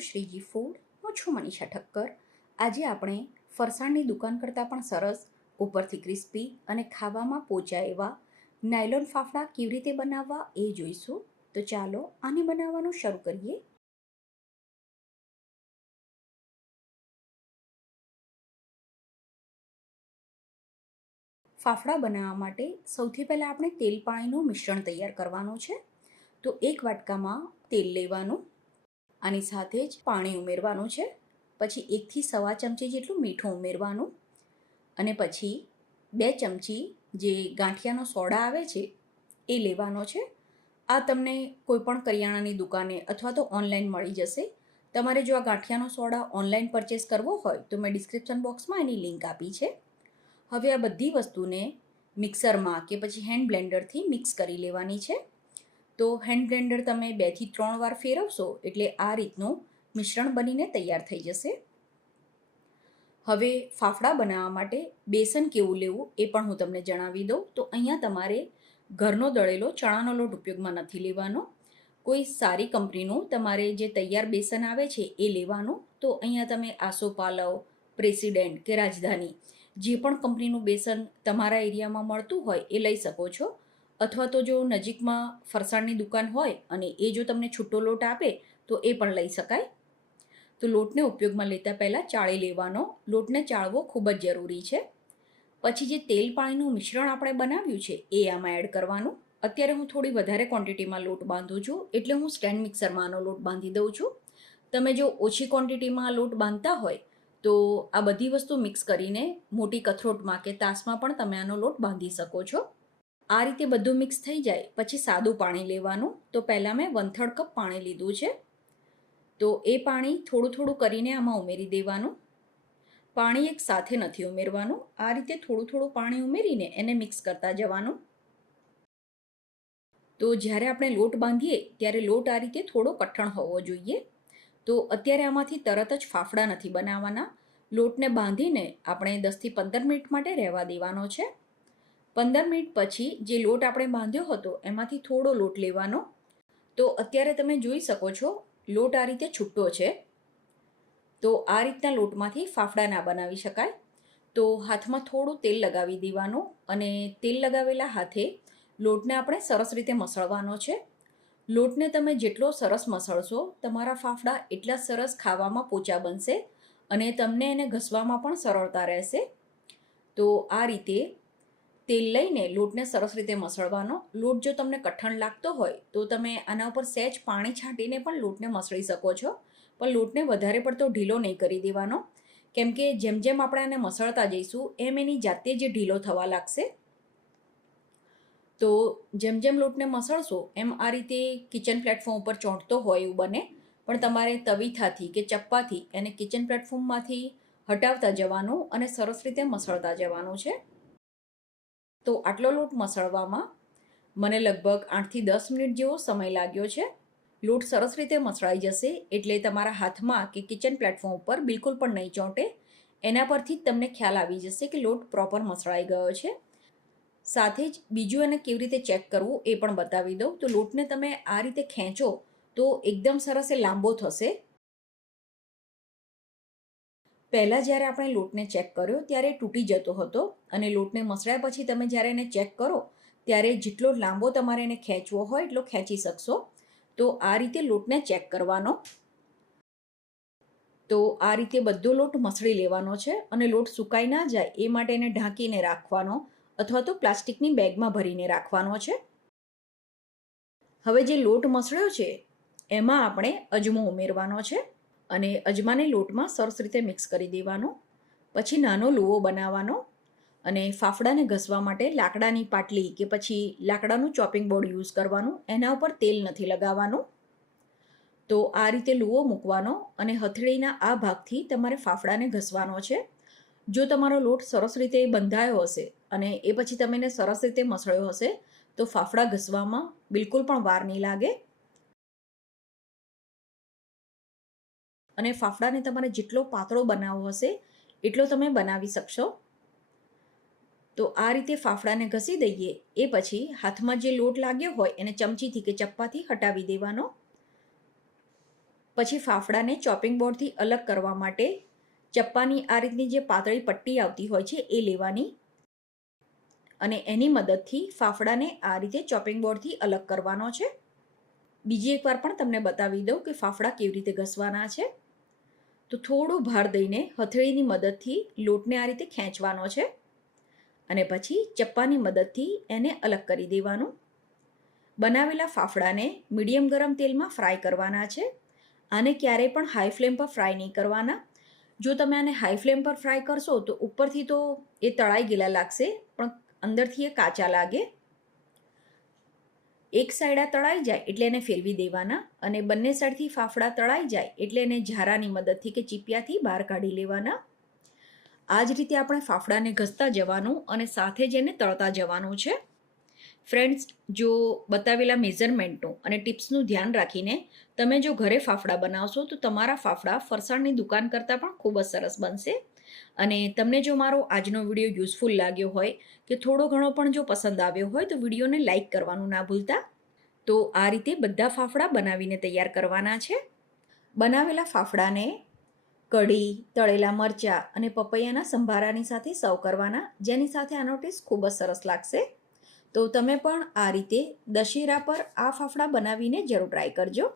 Two Shriji food. હું છું મનીષા ઠક્કર. આજે આપણે ફરસાણની દુકાન કરતાં પણ સરસ, ઉપરથી ક્રિસ્પી અને ખાવામાં પોચા એવા નાયલોન ફાફડા કેવી રીતે બનાવવા એ જોઈશું. તો ચાલો આને બનાવવાનું શરૂ કરીએ. ફાફડા બનાવવા માટે સૌથી પહેલાં આપણે તેલ પાણીનું મિશ્રણ તૈયાર કરવાનું છે. તો એક વાટકામાં તેલ લેવાનું, આની સાથે જ પાણી ઉમેરવાનું છે. પછી 1 થી સવા ચમચી જેટલું મીઠું ઉમેરવાનું અને પછી 2 ચમચી જે ગાંઠિયાનો સોડા આવે છે એ લેવાનો છે. આ તમને કોઈપણ કરિયાણાની દુકાને અથવા તો ઓનલાઈન મળી જશે. તમારે જો આ ગાંઠિયાનો સોડા ઓનલાઈન પરચેસ કરવો હોય તો મેં ડિસ્ક્રિપ્શન બોક્સમાં એની લિંક આપી છે. હવે આ બધી વસ્તુને મિક્સરમાં કે પછી હેન્ડ બ્લેન્ડરથી મિક્સ કરી લેવાની છે. તો હેન્ડ બ્લેન્ડર તમે 2 થી 3 વાર ફેરવશો એટલે આ રીતનું મિશ્રણ બનીને તૈયાર થઈ જશે. હવે ફાફડા બનાવવા માટે બેસન કેવું લેવું એ પણ હું તમને જણાવી દઉં. તો અહીંયા તમારે ઘરનો દળેલો ચણાનો લોટ ઉપયોગમાં નથી લેવાનો. કોઈ સારી કંપનીનું તમારે જે તૈયાર બેસન આવે છે એ લેવાનું. તો અહીંયા તમે આસોપાલવ, પ્રેસિડેન્ટ કે રાજધાની જે પણ કંપનીનું બેસન તમારા એરિયામાં મળતું હોય એ લઈ શકો છો. અથવા તો જો નજીકમાં ફરસાણની દુકાન હોય અને એ જો તમને છૂટો લોટ આપે તો એ પણ લઈ શકાય. તો લોટને ઉપયોગમાં લેતા પહેલાં ચાળી લેવાનો. લોટને ચાળવો ખૂબ જ જરૂરી છે. પછી જે તેલ પાણીનું મિશ્રણ આપણે બનાવ્યું છે એ આમાં એડ કરવાનું. અત્યારે હું થોડી વધારે ક્વોન્ટિટીમાં લોટ બાંધું છું એટલે હું સ્ટેન્ડ મિક્સરમાં આનો લોટ બાંધી દઉં છું. તમે જો ઓછી ક્વોન્ટિટીમાં લોટ બાંધતા હોય તો આ બધી વસ્તુ મિક્સ કરીને મોટી કથરોટમાં કે તાસમાં પણ તમે આનો લોટ બાંધી શકો છો. આ રીતે બધું મિક્સ થઈ જાય પછી સાદું પાણી લેવાનું. તો પહેલાં મેં 1/3 કપ પાણી લીધું છે. તો એ પાણી થોડું થોડું કરીને આમાં ઉમેરી દેવાનું. પાણી એક સાથે નથી ઉમેરવાનું. આ રીતે થોડું થોડું પાણી ઉમેરીને એને મિક્સ કરતા જવાનું. તો જ્યારે આપણે લોટ બાંધીએ ત્યારે લોટ આ રીતે થોડો કઠણ હોવો જોઈએ. તો અત્યારે આમાંથી તરત જ ફાફડા નથી બનાવવાના. લોટને બાંધીને આપણે 10 થી 15 મિનિટ માટે રહેવા દેવાનો છે. 15 મિનિટ પછી જે લોટ આપણે બાંધ્યો હતો એમાંથી થોડો લોટ લેવાનો. તો અત્યારે તમે જોઈ શકો છો લોટ આ રીતે છૂટો છે. તો આ રીતના લોટમાંથી ફાફડા ના બનાવી શકાય. તો હાથમાં થોડું તેલ લગાવી દેવાનું અને તેલ લગાવેલા હાથે લોટને આપણે સરસ રીતે મસળવાનો છે. લોટને તમે જેટલો સરસ મસળશો તમારા ફાફડા એટલા સરસ ખાવામાં પોચા બનશે અને તમને એને ઘસવામાં પણ સરળતા રહેશે. તો આ રીતે તેલ લઈને લોટને સરસ રીતે મસળવાનો. લોટ જો તમને કઠણ લાગતો હોય તો તમે આના ઉપર સહેજ પાણી છાંટીને પણ લોટને મસળી શકો છો. પણ લોટને વધારે પડતો ઢીલો નહીં કરી દેવાનો, કેમ કે જેમ જેમ આપણે આને મસળતા જઈશું એમ એની જાતે જ ઢીલો થવા લાગશે. તો જેમ જેમ લોટને મસળશો એમ આ રીતે કિચન પ્લેટફોર્મ ઉપર ચોંટતો હોય એવું બને. પણ તમારે તવીથાથી કે ચપ્પાથી એને કિચન પ્લેટફોર્મમાંથી હટાવતા જવાનું અને સરસ રીતે મસળતા જવાનું છે. તો આટલો લોટ મસળવામાં મને લગભગ 8 થી 10 મિનિટ જેવો સમય લાગ્યો છે. લોટ સરસ રીતે મસળાઈ જશે એટલે તમારા હાથમાં કે કિચન પ્લેટફોર્મ ઉપર બિલકુલ પણ નહીં ચોંટે. એના પરથી જ તમને ખ્યાલ આવી જશે કે લોટ પ્રોપર મસળાઈ ગયો છે. સાથે જ બીજું એને કેવી રીતે ચેક કરવું એ પણ બતાવી દઉં. તો લોટને તમે આ રીતે ખેંચો તો એકદમ સરસ એ લાંબો થશે. પહેલાં જ્યારે આપણે લોટને ચેક કર્યો ત્યારે તૂટી જતો હતો અને લોટને મસળ્યા પછી તમે જ્યારે એને ચેક કરો ત્યારે જેટલો લાંબો તમારે એને ખેંચવો હોય એટલો ખેંચી શકશો. તો આ રીતે લોટને ચેક કરવાનો. તો આ રીતે બધો લોટ મસળી લેવાનો છે અને લોટ સુકાઈ ના જાય એ માટે એને ઢાંકીને રાખવાનો અથવા તો પ્લાસ્ટિકની બેગમાં ભરીને રાખવાનો છે. હવે જે લોટ મસળ્યો છે એમાં આપણે અજમો ઉમેરવાનો છે અને અજમાને લોટમાં સરસ રીતે મિક્સ કરી દેવાનો. પછી નાનો લુવો બનાવવાનો અને ફાફડાને ઘસવા માટે લાકડાની પાટલી કે પછી લાકડાનું ચોપિંગ બોર્ડ યુઝ કરવાનું. એના ઉપર તેલ નથી લગાવવાનું. તો આ રીતે લુવો મૂકવાનો અને હથેળીના આ ભાગથી તમારે ફાફડાને ઘસવાનો છે. જો તમારો લોટ સરસ રીતે બંધાયો હશે અને એ પછી તમે એને સરસ રીતે મસળ્યો હશે તો ફાફડા ઘસવામાં બિલકુલ પણ વાર નહીં લાગે. અને ફાફડાને તમારે જેટલો પાતળો બનાવવો હશે એટલો તમે બનાવી શકશો. તો આ રીતે ફાફડાને ઘસી દઈએ એ પછી હાથમાં જે લોટ લાગ્યો હોય એને ચમચીથી કે ચપ્પાથી હટાવી દેવાનો. પછી ફાફડાને ચોપિંગ બોર્ડથી અલગ કરવા માટે ચપ્પાની આ રીતની જે પાતળી પટ્ટી આવતી હોય છે એ લેવાની અને એની મદદથી ફાફડાને આ રીતે ચોપિંગ બોર્ડથી અલગ કરવાનો છે. બીજી એકવાર પણ તમને બતાવી દઉં કે ફાફડા કેવી રીતે ઘસવાના છે. તો થોડો ભાર દઈને હથેળીની મદદથી લોટને આ રીતે ખેંચવાનો છે અને પછી ચપ્પાની મદદથી એને અલગ કરી દેવાનું. બનાવેલા ફાફડાને મીડિયમ ગરમ તેલમાં ફ્રાય કરવાના છે. આને ક્યારેય પણ હાઈ ફ્લેમ પર ફ્રાય નહીં કરવાના. જો તમે આને હાઈ ફ્લેમ પર ફ્રાય કરશો તો ઉપરથી તો એ તળાઈ ગયેલા લાગશે, પણ અંદરથી એ કાચા લાગે. એક સાઈડ આ તળાઈ જાય એટલે એને ફેરવી દેવાના અને બંને સાઈડથી ફાફડા તળાઈ જાય એટલે એને ઝારાની મદદથી કે ચીપિયાથી બહાર કાઢી લેવાના. આ જ રીતે આપણે ફાફડાને ઘસતા જવાનું અને સાથે જ એને તળતા જવાનું છે. ફ્રેન્ડ્સ, જો બતાવેલા મેઝરમેન્ટનું અને ટિપ્સનું ધ્યાન રાખીને તમે જો ઘરે ફાફડા બનાવશો તો તમારા ફાફડા ફરસાણની દુકાન કરતાં પણ ખૂબ જ સરસ બનશે. અને તમને જો મારો આજનો વિડીયો યુઝફુલ લાગ્યો હોય કે થોડો ઘણો પણ જો પસંદ આવ્યો હોય તો વિડીયોને લાઇક કરવાનું ના ભૂલતા. તો આ રીતે બધા ફાફડા બનાવીને તૈયાર કરવાના છે. બનાવેલા ફાફડાને કઢી, તળેલા મરચાં અને પપૈયાના સંભારાની સાથે સર્વ કરવાના, જેની સાથે આનો ટેસ્ટ ખૂબ જ સરસ લાગશે. તો તમે પણ આ રીતે દશેરા પર આ ફાફડા બનાવીને જરૂર ટ્રાય કરજો.